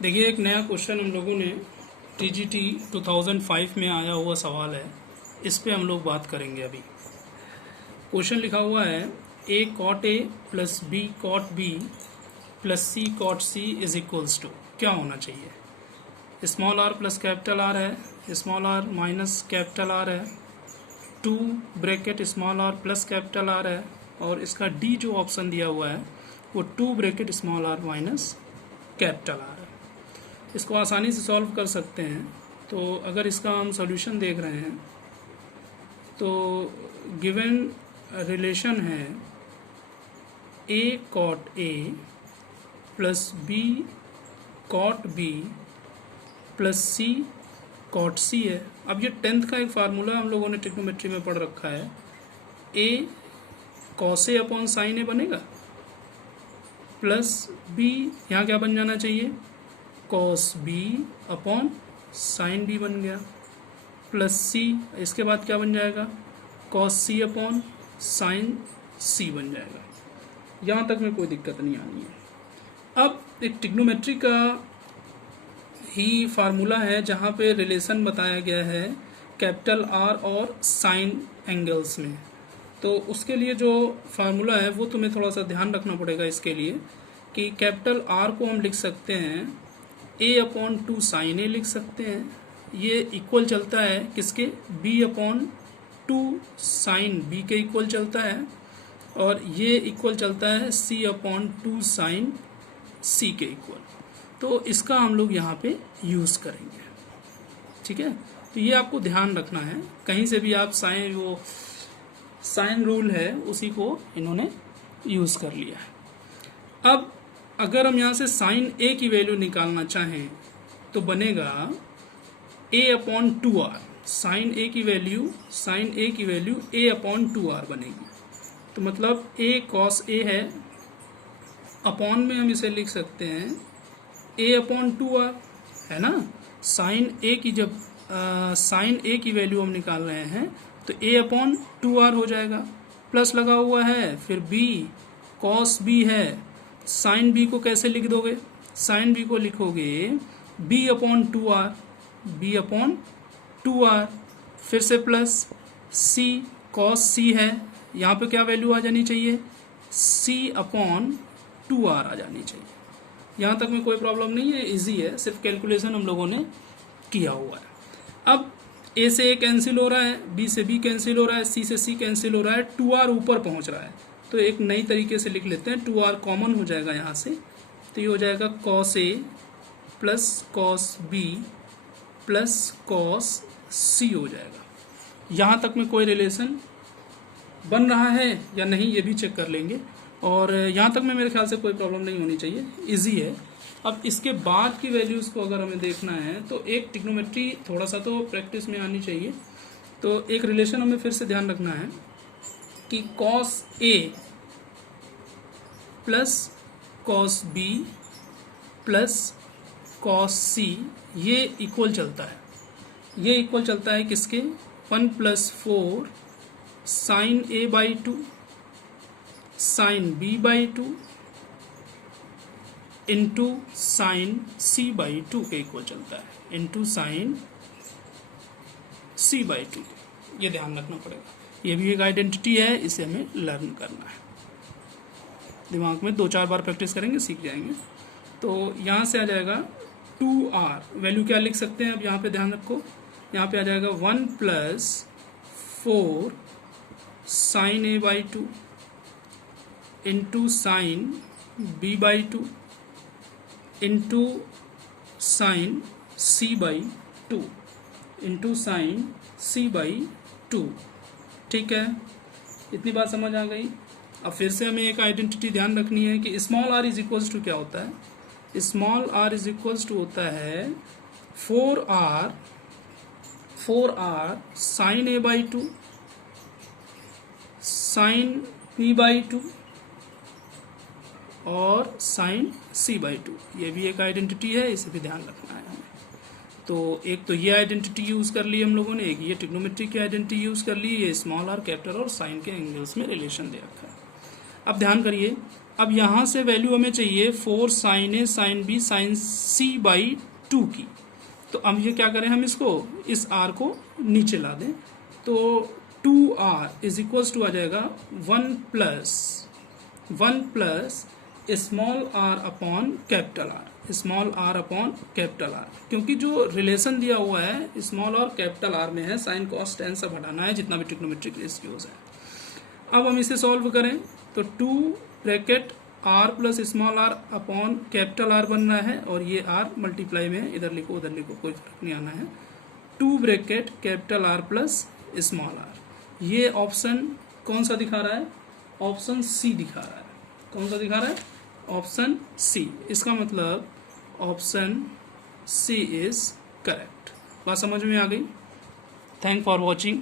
देखिए, एक नया क्वेश्चन हम लोगों ने TGT 2005 में आया हुआ सवाल है। इस पे हम लोग बात करेंगे अभी। क्वेश्चन लिखा हुआ है A cot A plus B cot B plus C cot C is equals to क्या होना चाहिए। Small r plus capital R है, small r minus capital R है, 2 bracket small r plus capital R है, और इसका D जो option दिया हुआ है वो 2 bracket small r minus capital R है। इसको आसानी से सॉल्व कर सकते हैं। तो अगर इसका हम सॉल्यूशन देख रहे हैं तो गिवन रिलेशन है A cot A plus B cot B plus C cot C है। अब ये 10th का एक फार्मूला हम लोगों ने ट्रिग्नोमेट्री में पढ़ रखा है। A cos A upon sine A बनेगा, प्लस B यहाँ क्या बन जाना चाहिए, cos B upon sine B बन गया, प्लस C इसके बाद क्या बन जाएगा, cos C upon sine C बन जाएगा। यहाँ तक में कोई दिक्कत नहीं आनी है। अब एक ट्रिग्नोमेट्री का ही फार्मूला है जहाँ पे रिलेशन बताया गया है कैपिटल R और साइन एंगल्स में। तो उसके लिए जो फार्मूला है वो तुम्हें थोड़ा सा ध्यान रखना पड़ेगा इसके लिए कि कैपिटल R को हम लिख सकते हैं A अपॉन 2 साइन A लिख सकते हैं। ये इक्वल चलता है किसके, B अपॉन 2 साइन B के इक्वल चलता है, और ये इक्वल चलता है C अपॉन 2 साइन C के इक्वल। तो इसका हम लोग यहाँ पे यूज़ करेंगे, ठीक है। तो ये आपको ध्यान रखना है, कहीं से भी आप साइन रूल है उसी को इन्होंने यूज़ कर लिया है। अब अगर हम यहाँ से साइन A की वैल्यू निकालना चाहें तो बनेगा A upon 2R। Sine A की वैल्यू A अपॉन 2R बनेगी। तो मतलब A cos A है, अपॉन में हम इसे लिख सकते हैं A अपॉन 2R, है ना। साइन A की वैल्यू हम निकाल रहे हैं तो A अपॉन 2R हो जाएगा, प्लस लगा हुआ है, फिर B cos B है। साइन B को कैसे लिख दोगे, साइन B को लिखोगे B अपॉन 2R, फिर से प्लस C cos C है, यहाँ पे क्या वैल्यू आ जानी चाहिए, C अपॉन 2R आ जानी चाहिए। यहाँ तक में कोई प्रॉब्लम नहीं है, इजी है, सिर्फ कैलकुलेशन हम लोगों ने किया हुआ है। अब A से A कैंसिल हो रहा है, B से B कैंसिल हो रहा है, C से C कैंसिल हो रहा है, 2R ऊपर पहुँच रहा है। तो एक नई तरीके से लिख लेते हैं, 2R कॉमन हो जाएगा यहाँ से, तो ये हो जाएगा cos A plus cos B plus cos C हो जाएगा। यहाँ तक में कोई रिलेशन बन रहा है या नहीं ये भी चेक कर लेंगे, और यहाँ तक में मेरे ख्याल से कोई प्रॉब्लम नहीं होनी चाहिए, इजी है। अब इसके बाद की वैल्यूज़ को अगर हमें देखना है तो एक ट्रिग्नोमेट्री थोड़ा सा तो प्रैक्टिस में आनी चाहिए। तो एक रिलेशन हमें फिर से ध्यान रखना है कि cos A plus cos B plus cos C ये इक्वल चलता है किसके, 1 plus 4 sine A by 2 sine B by 2 into sine C by 2 के इक्वल चलता है, इंटू साइन C बाई 2। ये ध्यान रखना पड़ेगा, ये भी एक आइडेंटिटी है, इसे हमें लर्न करना है। दिमाग में 2-4 बार प्रैक्टिस करेंगे सीख जाएंगे। तो यहाँ से आ जाएगा 2R, वैल्यू क्या लिख सकते हैं, अब यहाँ पे ध्यान रखो, यहाँ पे आ जाएगा 1 plus 4 sine A by 2 into sine B by 2 into sine C by 2 into sine C by 2, ठीक है। इतनी बात समझ आ गई। अब फिर से हमें एक आइडेंटिटी ध्यान रखनी है कि small r is equals to क्या होता है, small r is equals to होता है 4R sine A by 2 sine B by 2 और साइन C बाई 2। ये भी एक आइडेंटिटी है, इसे भी ध्यान रखना है हमें। तो एक तो ये आइडेंटिटी यूज़ कर ली हम लोगों ने, एक ये ट्रिग्नोमेट्री की आइडेंटिटी यूज़ कर ली, ये स्मॉल r कैपिटल और साइन के एंगल्स में रिलेशन दे रखा है। अब ध्यान करिए अब यहाँ से वैल्यू हमें चाहिए 4 sine A sine B sine C by 2 की। तो अब ये क्या करें, हम इसको इस r को नीचे ला दें, तो 2r इज इक्वल्स टू आ जाएगा 1 plus small r upon capital R, small r upon capital R, क्योंकि जो रिलेशन दिया हुआ है स्मॉल और कैपिटल R में है, साइन कॉस टेन सब हटाना है जितना भी ट्रिग्नोमेट्रिक रेशियोज है। अब हम इसे सॉल्व करें तो 2 bracket r plus small r upon capital R बन रहा है, और ये r मल्टीप्लाई में इधर लिखो उधर लिखो कोई फर्क नहीं आना है। 2 bracket capital R plus small r, ये ऑप्शन कौन सा दिखा रहा है, ऑप्शन सी दिखा रहा है। कौन सा दिखा रहा है, ऑप्शन सी। इसका मतलब ऑप्शन सी इज करेक्ट। बात समझ में आ गई। Thank for watching.